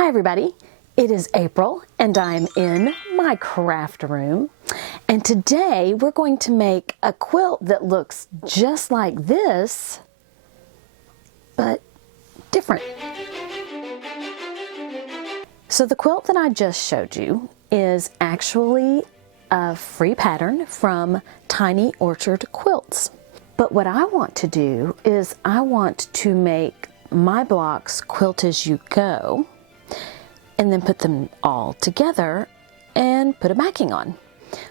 Hi everybody, it is April and I'm in my craft room, and today we're going to make a quilt that looks just like this but different. So the quilt that I just showed you is actually a free pattern from Tiny Orchard Quilts. But what I want to do is I want to make my blocks quilt as you go and then put them all together and put a backing on,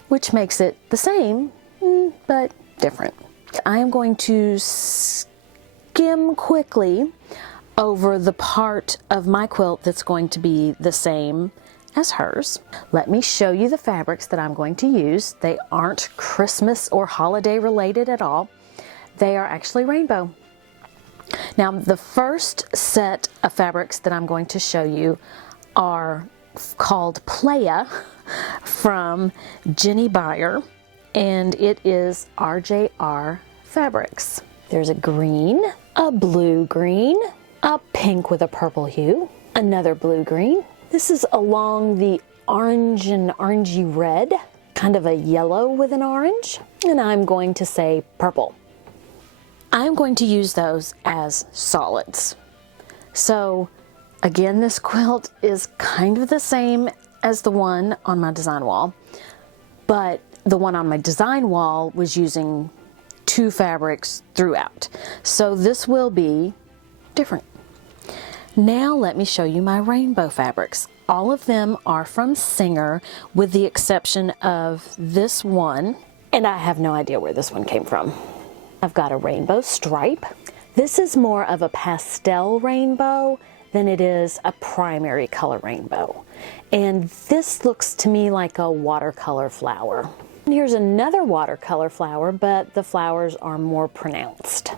which makes it the same but different. I am going to skim quickly over the part of my quilt that's going to be the same as hers. Let me show you the fabrics that I'm going to use. They aren't Christmas or holiday related at all. They are actually rainbow. Now the first set of fabrics that I'm going to show you are called Playa from Jenny Byer, and it is RJR fabrics. There's a green, a blue green, a pink with a purple hue, another blue green. This is along the orange and orangey red, kind of a yellow with an orange, and I'm going to say purple. I'm going to use those as solids. So again, this quilt is kind of the same as the one on my design wall, but the one on my design wall was using two fabrics throughout. So this will be different. Now let me show you my rainbow fabrics. All of them are from Singer with the exception of this one, and I have no idea where this one came from. I've got a rainbow stripe. This is more of a pastel rainbow than it is a primary color rainbow. And this looks to me like a watercolor flower. And here's another watercolor flower, but the flowers are more pronounced.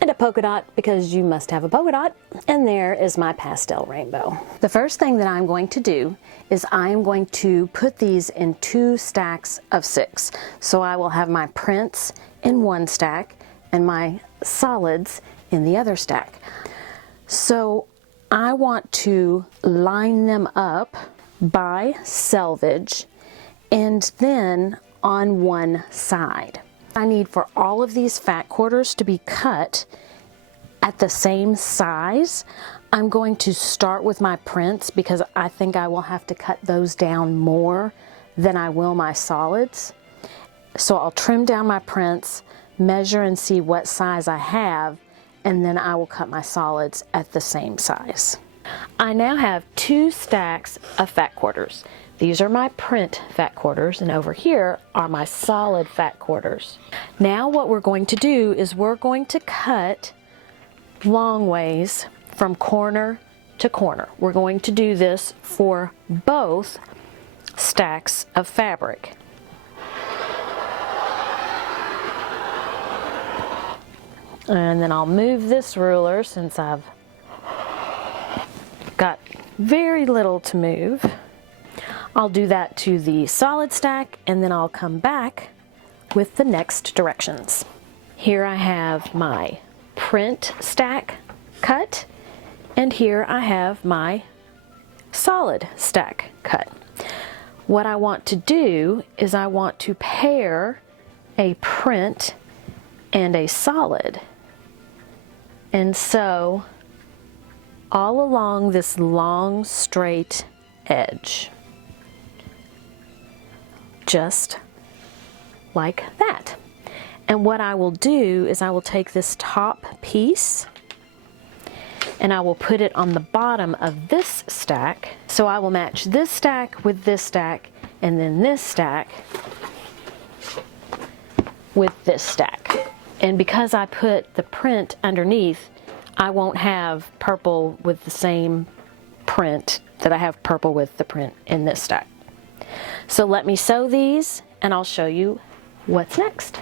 And a polka dot, because you must have a polka dot. And there is my pastel rainbow. The first thing that I'm going to do is I am going to put these in 2 stacks of 6. So I will have my prints in one stack and my solids in the other stack. So I want to line them up by selvage and then on one side. I need for all of these fat quarters to be cut at the same size. I'm going to start with my prints because I think I will have to cut those down more than I will my solids. So I'll trim down my prints, measure and see what size I have, and then I will cut my solids at the same size. I now have 2 stacks of fat quarters. These are my print fat quarters, and over here are my solid fat quarters. Now what we're going to do is we're going to cut long ways from corner to corner. We're going to do this for both stacks of fabric. And then I'll move this ruler since I've got very little to move. I'll do that to the solid stack and then I'll come back with the next directions. Here I have my print stack cut, and here I have my solid stack cut. What I want to do is I want to pair a print and a solid. And so all along this long straight edge, just like that. And what I will do is I will take this top piece and I will put it on the bottom of this stack. So I will match this stack with this stack and then this stack with this stack. And because I put the print underneath, I won't have purple with the same print that I have purple with the print in this stack. So let me sew these and I'll show you what's next.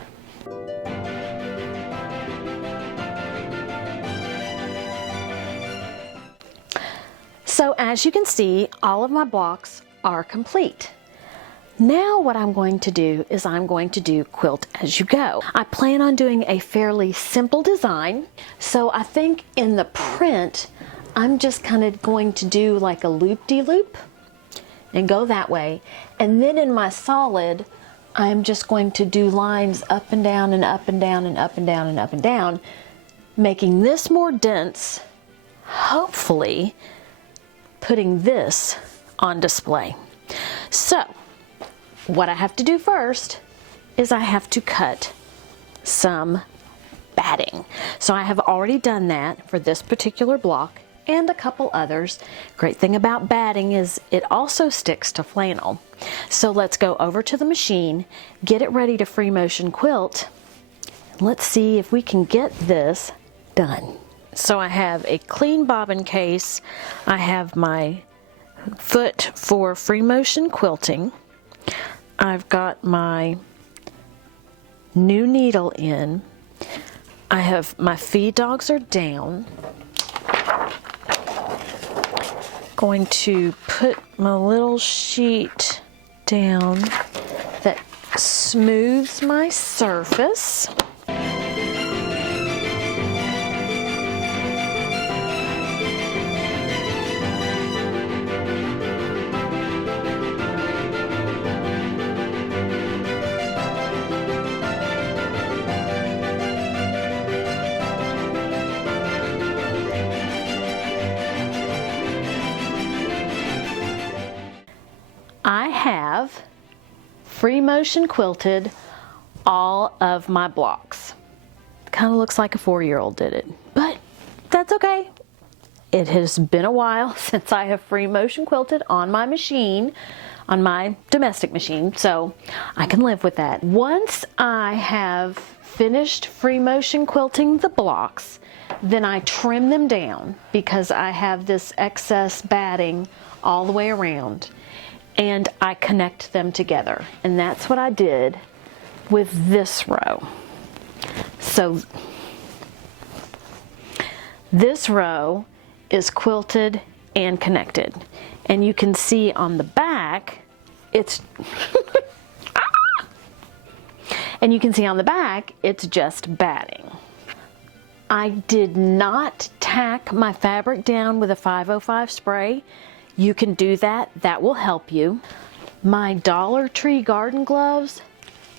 So as you can see, all of my blocks are complete. Now what I'm going to do is I'm going to do quilt as you go. I plan on doing a fairly simple design, so I think in the print I'm just kind of going to do like a loop-de-loop and go that way. And then in my solid, I'm just going to do lines up and down and up and down and up and down and up and down, making this more dense, hopefully putting this on display. So what I have to do first is I have to cut some batting. So I have already done that for this particular block and a couple others. Great thing about batting is it also sticks to flannel. So let's go over to the machine, get it ready to free motion quilt. Let's see if we can get this done. So I have a clean bobbin case. I have my foot for free motion quilting. I've got my new needle in. I have my feed dogs are down. Going to put my little sheet down that smooths my surface. I have free motion quilted all of my blocks. Kind of looks like a 4-year-old did it, but that's okay. It has been a while since I have free motion quilted on my machine, on my domestic machine, so I can live with that. Once I have finished free motion quilting the blocks, then I trim them down because I have this excess batting all the way around. And I connect them together. And that's what I did with this row. So this row is quilted and connected. And you can see on the back, it's and you can see on the back, it's just batting. I did not tack my fabric down with a 505 spray. You can do that, that will help you. My Dollar Tree garden gloves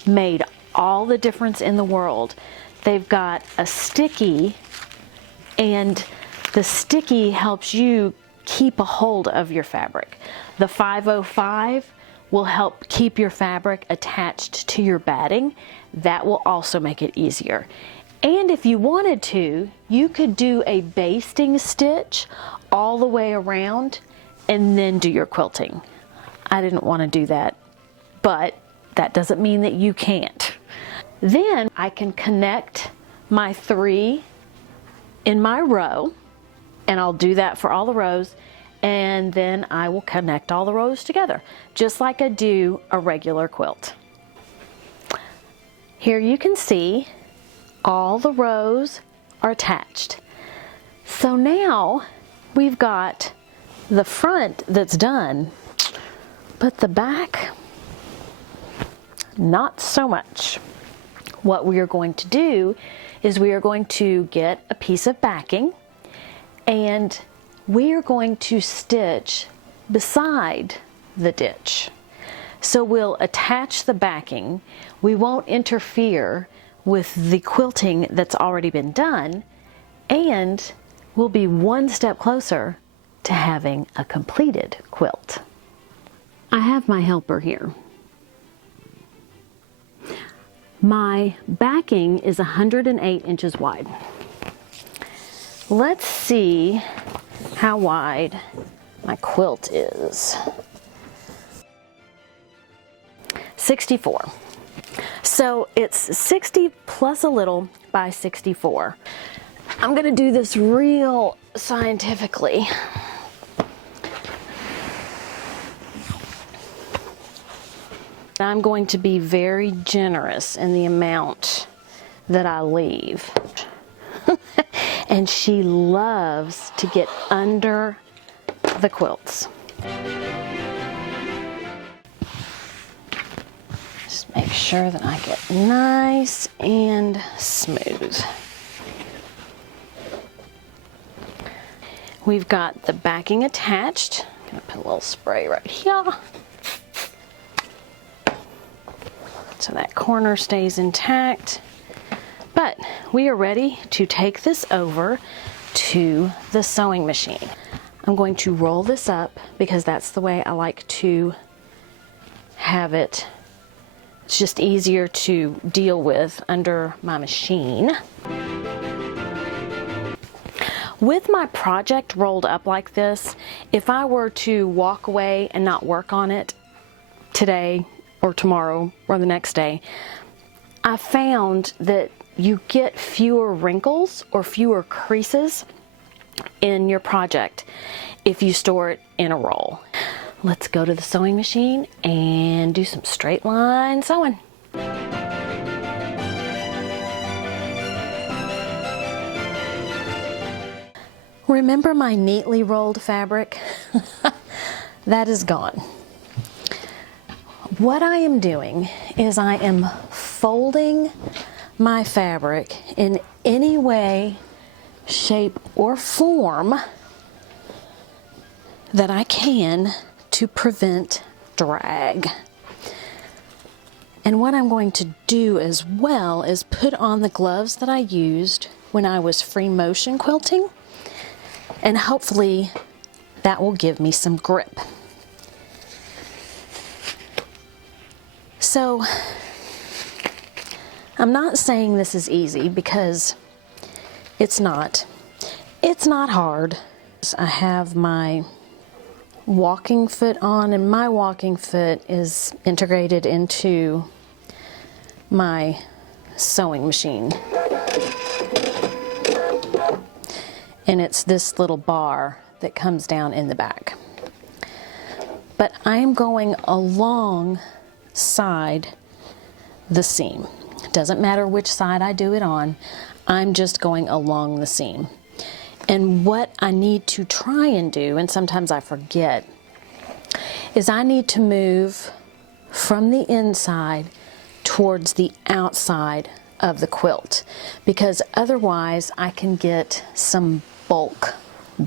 made all the difference in the world. They've got a sticky, and the sticky helps you keep a hold of your fabric. The 505 will help keep your fabric attached to your batting. That will also make it easier. And if you wanted to, you could do a basting stitch all the way around and then do your quilting. I didn't want to do that, but that doesn't mean that you can't. Then I can connect my 3 in my row, and I'll do that for all the rows, and then I will connect all the rows together, just like I do a regular quilt. Here you can see all the rows are attached. So now we've got the front that's done, but the back, not so much. What we are going to do is we are going to get a piece of backing, and we are going to stitch beside the ditch. So we'll attach the backing. We won't interfere with the quilting that's already been done, and we'll be one step closer to having a completed quilt. I have my helper here. My backing is 108 inches wide. Let's see how wide my quilt is. 64. So it's 60 plus a little by 64. I'm gonna do this real scientifically. I'm going to be very generous in the amount that I leave. And she loves to get under the quilts. Just make sure that I get nice and smooth. we've got the backing attached. I'm gonna put a little spray right here, so that corner stays intact. But we are ready to take this over to the sewing machine. I'm going to roll this up because that's the way I like to have it. It's just easier to deal with under my machine. With my project rolled up like this, if I were to walk away and not work on it today or tomorrow or the next day, I found that you get fewer wrinkles or fewer creases in your project if you store it in a roll. Let's go to the sewing machine and do some straight line sewing. Remember my neatly rolled fabric? That is gone. What I am doing is I am folding my fabric in any way, shape, or form that I can to prevent drag. And what I'm going to do as well is put on the gloves that I used when I was free motion quilting, and hopefully that will give me some grip. So I'm not saying this is easy because it's not. It's not hard. I have my walking foot on, and my walking foot is integrated into my sewing machine. And it's this little bar that comes down in the back. But I am going alongside the seam. It doesn't matter which side I do it on, I'm just going along the seam. And what I need to try and do, and sometimes I forget, is I need to move from the inside towards the outside of the quilt, because otherwise I can get some bulk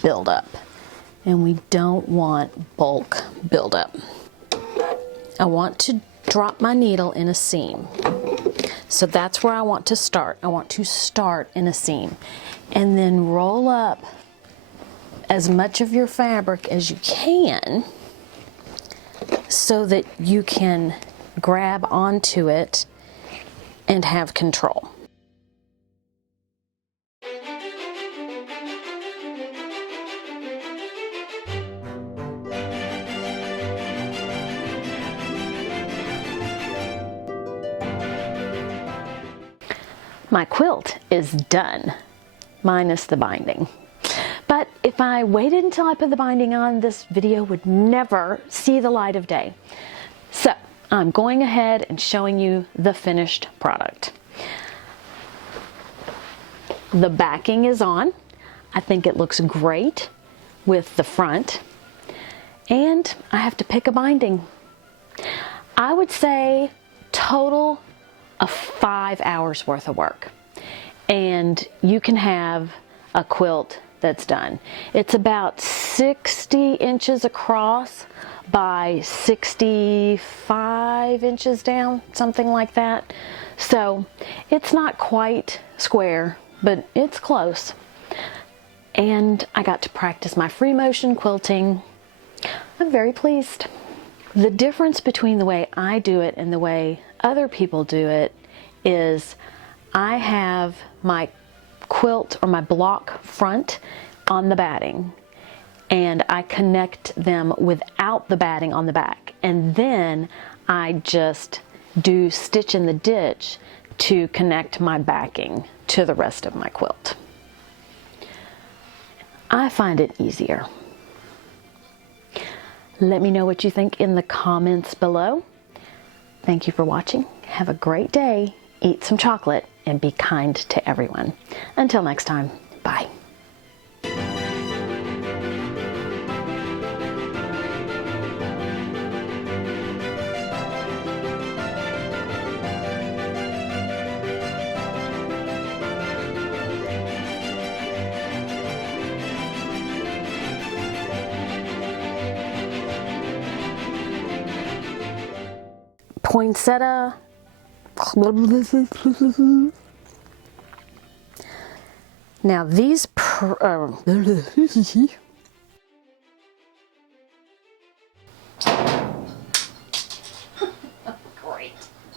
buildup, and we don't want bulk buildup. I want to drop my needle in a seam. So that's where I want to start. I want to start in a seam and then roll up as much of your fabric as you can so that you can grab onto it and have control. My quilt is done, minus the binding. But if I waited until I put the binding on, this video would never see the light of day. So I'm going ahead and showing you the finished product. The backing is on. I think it looks great with the front. And I have to pick a binding. I would say total of 5 hours worth of work, and you can have a quilt that's done. It's about 60 inches across by 65 inches down, something like that. So it's not quite square, but it's close. And I got to practice my free motion quilting. I'm very pleased. The difference between the way I do it and the way other people do it is I have my quilt or my block front on the batting, and I connect them without the batting on the back, and then I just do stitch in the ditch to connect my backing to the rest of my quilt. I find it easier. Let me know what you think in the comments below. Thank you for watching. Have a great day. Eat some chocolate and be kind to everyone. Until next time, bye. poinsettia. Now these